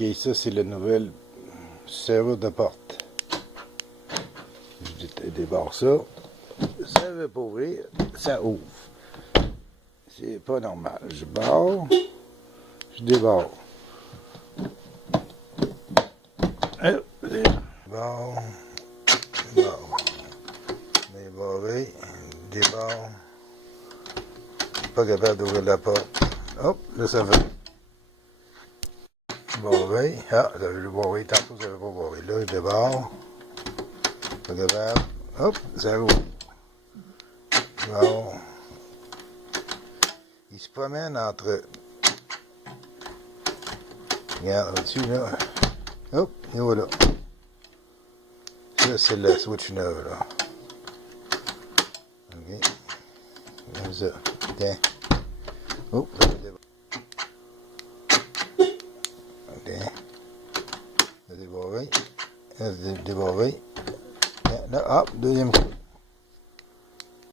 Ok, ça c'est la nouvelle serrure de porte. Je débarre ça. Ça veut pas ouvrir, ça ouvre. C'est pas normal. Je barre, je débarre. Débarre, débarre. Débarrer, débarre. Pas capable d'ouvrir la porte. Hop, là ça fait. Barrer. Ah, ça veut le barrer. Tantôt ça veut pas barrer. Là, je débarre. Pas capable. Hop, ça ouvre. Bon. Il se promène entre. Regarde là-dessus, là. Hop, et voilà. Ça, c'est la switch neuve, là. Ok. Comme ça. Tiens. Hop, ça va débarrer. Ok. Ça débarrer. Ça débarrer. Là, hop, deuxième coup.